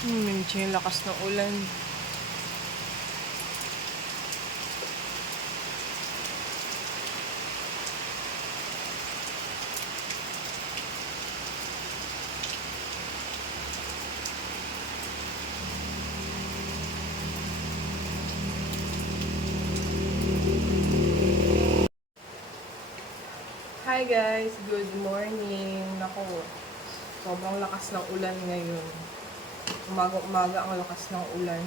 Medyo yung lakas ng ulan. Hi guys, good morning. Naku, sobrang lakas ng ulan ngayon. Umaga-umaga ang lakas ng ulan.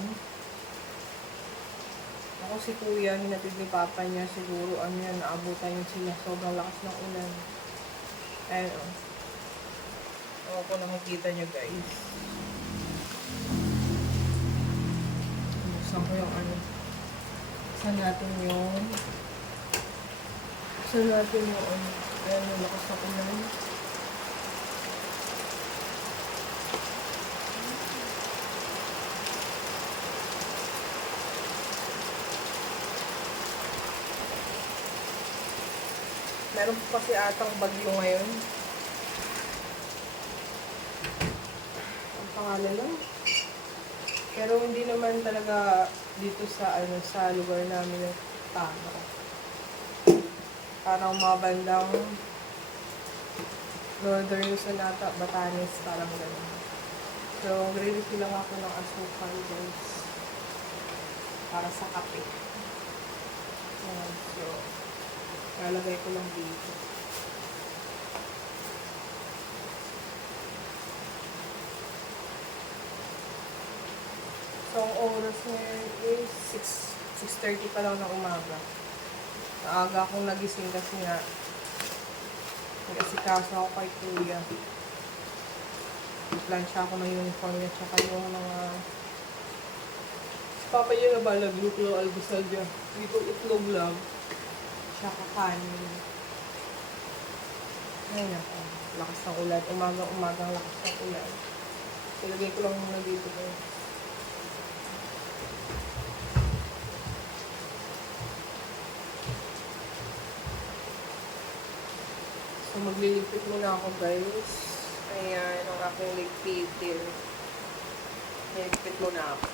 Ako si Kuya, hinatid ni Papa niya, siguro naabutan yun sila. Sobrang lakas ng ulan. Ayun o. Ako kung nakikita niyo guys. Buksan ko yung Buksan natin yung Ayan yung lakas ng ulan. Meron po kasi atang bagyo ngayon. Ang pangalan lang. Pero hindi naman talaga dito sa sa lugar namin ng tama. Parang mga bandang Northern Luzon ata, Batanes, parang gano'n. So, mag-review lang ako ng asukal guys. Para sa kape. So, lalagay ko lang dito. So, ang oras ngayon is 6:30 pa lang ng umaga. Maaga akong nagising kasi nga nag-asikaso ako kay Kuya. Plansya ako ng uniform niya tsaka yung mga Papa niya na balag, luto ng almusal niya. Dito itlog lang. Tsaka kanin. Ay nako, lakas ng ulan. Umagang lakas ng ulan. Ilagay ko lang muna dito guys. So, magliligpit muna ako guys. Ayan, ang aking ligpitin. Liligpit muna ako.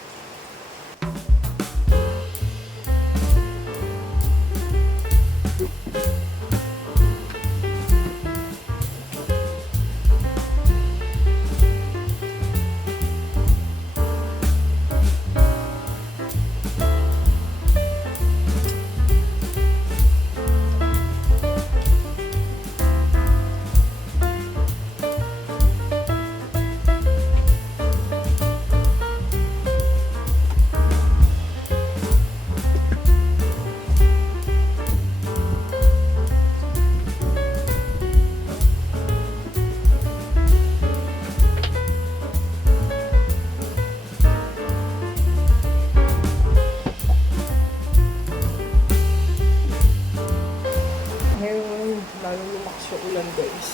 Lalo lumakas yung ulan guys.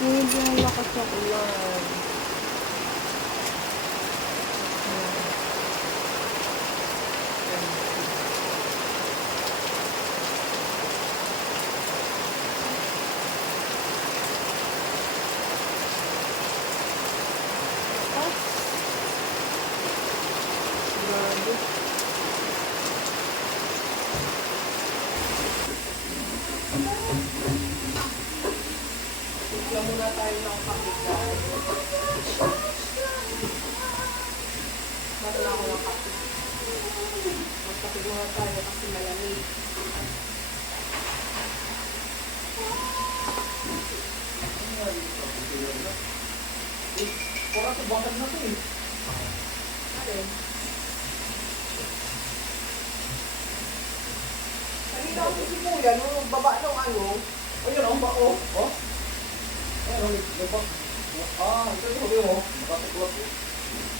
Medyo ang lakas ng ulan. Grabe. Bigla muna tayo ng kapitan. Basta ako ng kape. Magkape muna tayo kasi malamig. Wala sa bakit na ito eh. Alin? Kanina ako si Kuya, nung baba ng Ayun, ang bako. Oh? Ayun, nabak. Ito yung sabi mo. Nakataklap eh.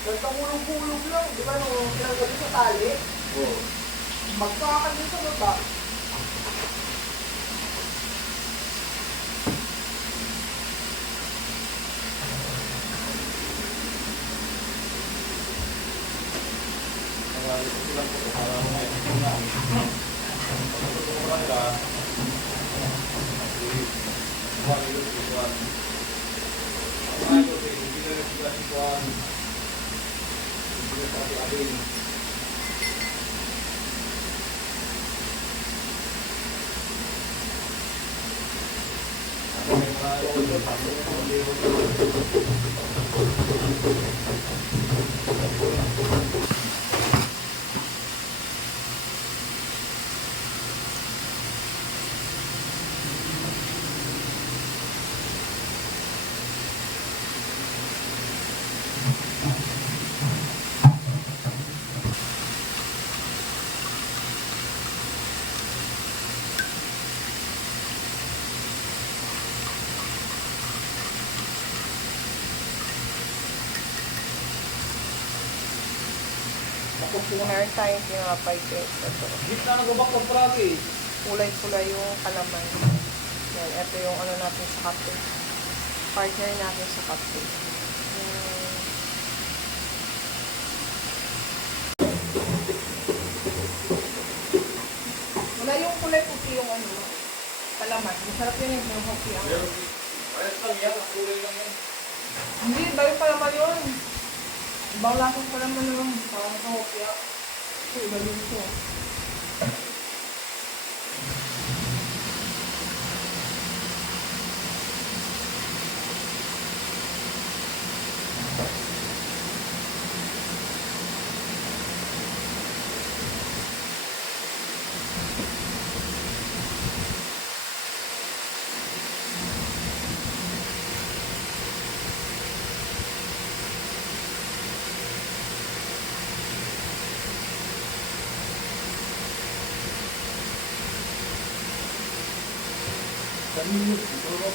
nagkamulog-pulog lang. Di ba nung pinagabi sa tali? Oo. Magkakakan din sa baba. Ito sila po. Parang ngayon. Ito na. Ito ko lang ka. Kasi, 1 year, 1. Meron tayong tinapay guys. Ito. Hindi na nagabak ng pragi. Kulay-kulay yung kalaman. Yan, ito yung ano natin sa kape. Partner natin sa kape. Yan. Wala yung kulay puti yung ano. Kalaman. Masarap yun yung hoki ang. Ayos lang yan, kulay lang yan. Hindi, bayo kalaman yun. Ibang lasang kalaman naman. Parang sa hoki ang. Ito, iba yun ito. Kanino, siguro.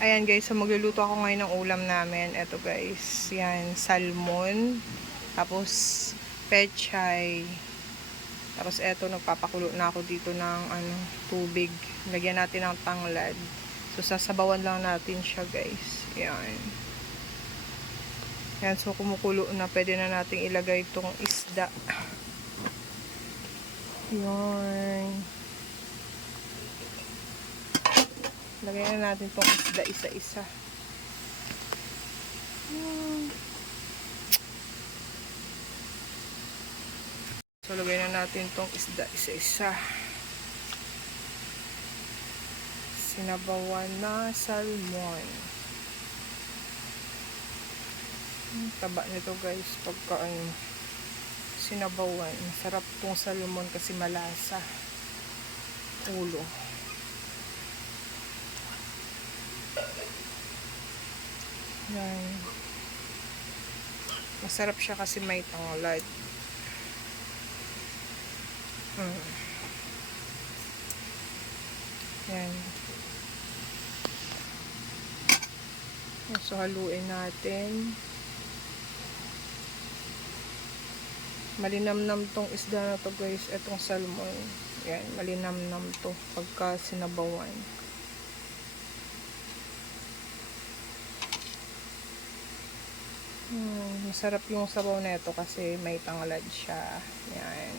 Ayan guys, so magluluto ako ngayon ng ulam namin. Ito guys, yan, salmon. Tapos, pechay. Tapos eto, nagpapakulo na ako dito ng ano, tubig. Lagyan natin ng tanglad. So, sasabawan lang natin siya guys. Yan. Yan, so kumukulo na. Pwede na natin ilagay itong isda. Yan. Lagyan na natin itong isda isa-isa. So, lagyan na natin itong isda isa-isa. Sinabawan na salmon. Taba nito guys, pagka ano, sinabawan. Masarap itong salmon kasi malasa. Ulo. Yan. Masarap siya kasi may tanglad. Yan. So, haluin natin. Malinamnam tong isda na to guys. Itong salmon. Yan. Malinamnam to pagka sinabawan. Masarap yung sabaw na ito kasi may tanglad siya. Yan.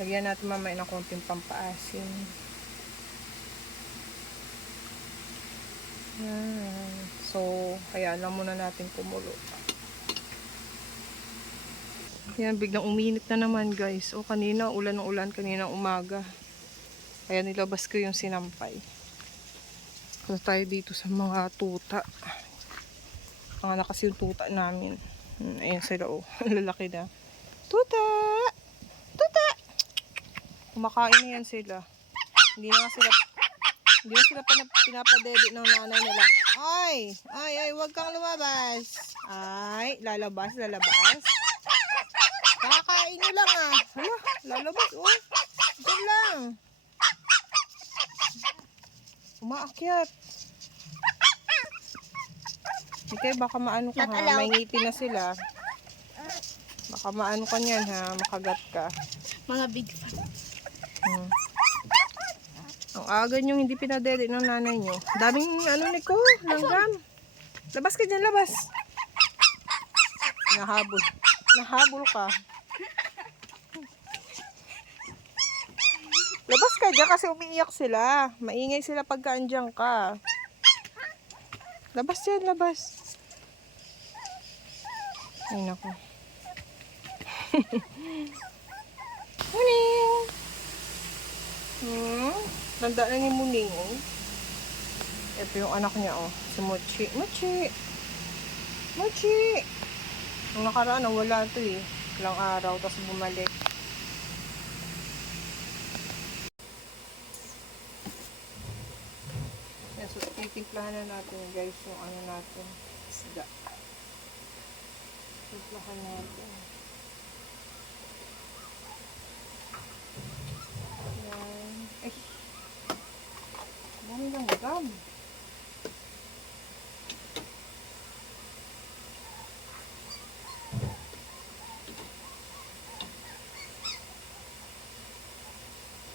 Lagyan natin mamaya ng konting pampaasim. Yan. So, kaya lang muna natin kumulo. Yan, biglang uminit na naman guys. O, kanina, ulan ng ulan, kanina umaga. Kaya nilabas ko yung sinampay. Kaya tayo dito sa mga tuta. Ang kasi yung tuta namin. Ayan sila oh. Lalaki na. Tuta! Tuta! Kumakain na yan sila. Hindi na sila pinapadede ng nanay nila. Ay! Ay! Huwag kang lumabas. Ay! Lalabas. Kakain Kakain nyo lang ah. Hala, lalabas oh. Diyan lang. Umaakyat. Okay, baka maano ka ha. May ngiti na sila. Baka maano ka niyan ha. Makagat ka. Mga big fan. Ang aga nyo hindi pinadede ng nanay nyo. Daming ano niko, langgam. Labas ka dyan, labas. Nahabol. Nahabol ka. Labas ka dyan kasi umiiyak sila. Maingay sila pagka andyan ka. Labas yan, labas. Ay, naku. Muning! Tanda na ni Muning, oh. Ito yung anak niya, oh. Si Mochi. Mochi! Mochi! Ang nakaraan, wala ito eh. Ilang araw, tapos bumalik. Yan, so titimplahan na natin, guys, yung ano natin. Isda. Timplahan natin. Yan. Ay! Dami lang gam.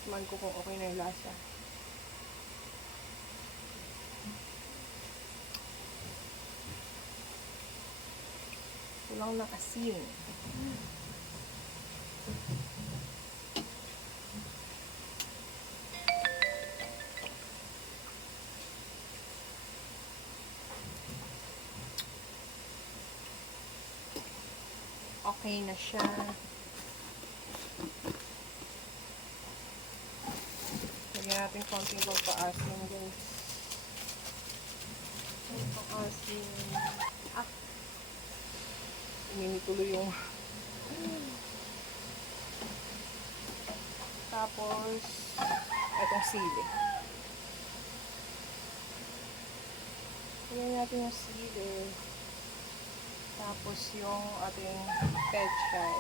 Tuman ko kung okay na yung lasa. Kulang na asin. Okay na siya. Lagyan natin konting pagpaasin, guys. Pagpaasin. Ah! Uminituloy yung... Tapos, itong sili. Lagyan natin yung sili. Tapos yung ating pechay.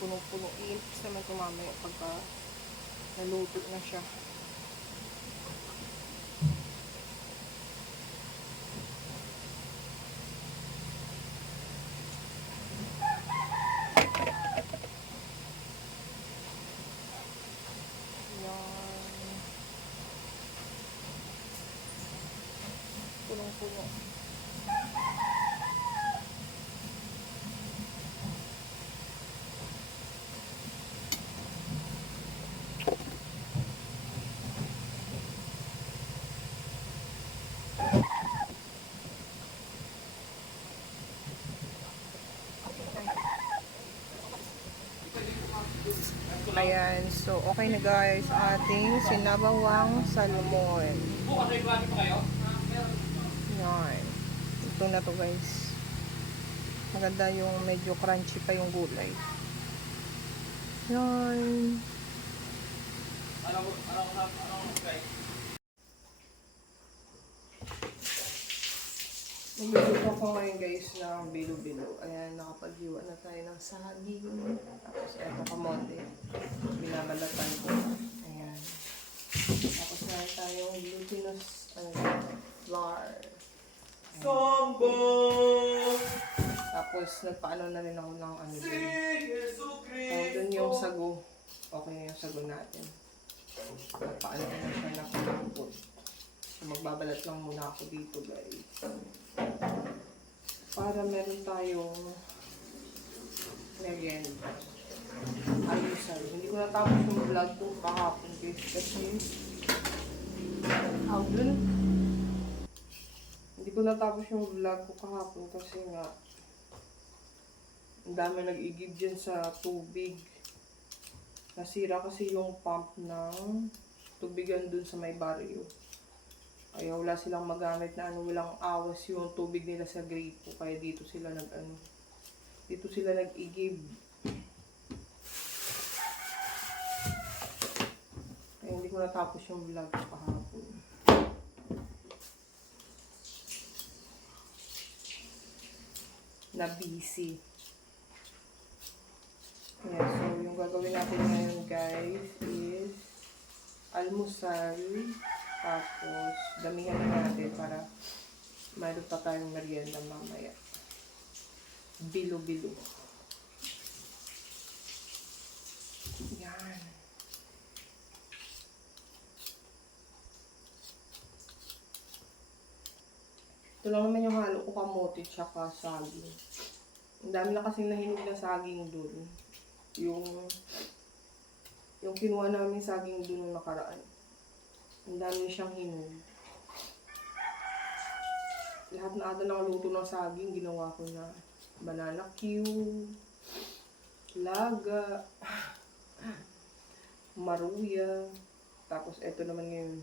Punong-puno. Iimpis naman ito mamaya pagka naluto na siya. Punong-puno. Ayan, so okay na guys, ating sinabawang salmon. Yan. Ito na to guys. Maganda yung medyo crunchy pa yung gulay. Yan. Nagluluto ko ngayon guys ng bilo-bilo. Ayan, nakapag-iwa na tayo ng saging. Tapos eto kamote. Binabalatan ko. Ayan. Tapos meron tayong glutinous flour. Sombong! Tapos nagpaano na rin ako ng ano din. Doon yung sago. Okay na yung sago natin. Nagpaano ko na siya na kalambot. So magbabalat lang muna ako dito guys. Para meron tayong merienda. Ayusan. Hindi ko natapos yung vlog ko kahapon guys. Kasi dun. Hindi ko natapos yung vlog ko kahapon kasi nga ang dami nag-igib dyan sa tubig. Nasira kasi yung pump ng tubigan dun sa may baryo. Kaya wala silang magamit na walang awas yung tubig nila sa gripo. Kaya dito sila dito sila nag-igib. ko natapos yung vlog ko kahapon. Na busy. Yeah, so yung gagawin natin ngayon guys is almusal. Tapos damihan na natin para mayroon pa tayong merienda mamaya. Bilo-bilo. Yan. Ito lang naman yung halo ko kamote tsaka saging. Ang dami na kasing nahinog na saging dun. Yung kinuha namin saging dun nung nakaraan. Ang dami siyang hinog. Lahat na ata nakaluto ng saging, ginawa ko na banana cue, laga, maruya. Tapos eto naman yung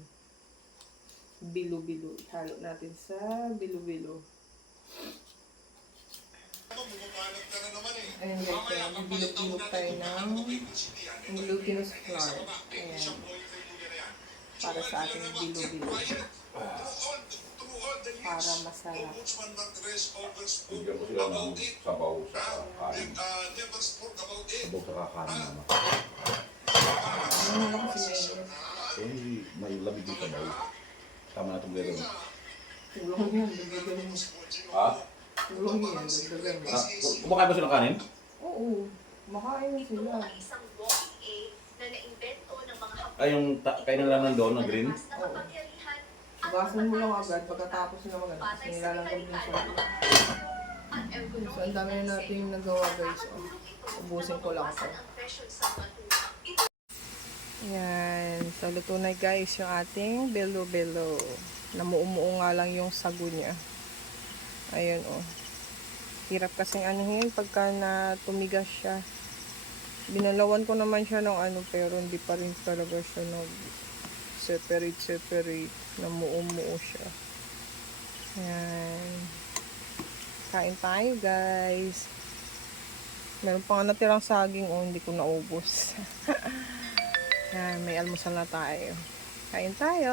bilo-bilo. Ihalo natin sa bilo-bilo. Ayan guys, bilo-bilo tayo ng glutinous flour. Ayan. Para sa ating bilo-bilo. Para masarap. Bigyan ko sila ng sabaw sa kanin. Sabaw sa kakanin naman. Ano na kasi ngayon? Eh, may lamig yung sabaw. Tama na itong gano'n. Tulong yan, dagdagan mo. Ha? Tulong yan, dagdagan mo. Kumakain ba sila ng kanin? Oo, makain sila. Ay, yung kainan lang nandoon na green? Oo. Gasan mo lang agad pagkatapos na maganda kasi nilalagay din siya. So, ang dami na natin nagawa guys. Oh. Ubusin ko lang ito. Yan. So, luto na guys yung ating bilo-bilo. Namuumuo nga lang yung sago niya. Ayun oh. Hirap kasing anuhin pagka na tumigas siya. Binalawan ko naman siya ng ano pero hindi pa rin talaga siya separate. Namuumuo siya. Yan. Kain tayo guys. Meron pa nga natirang saging oh, hindi ko naubos. Yan, may almusal na tayo. Kain tayo.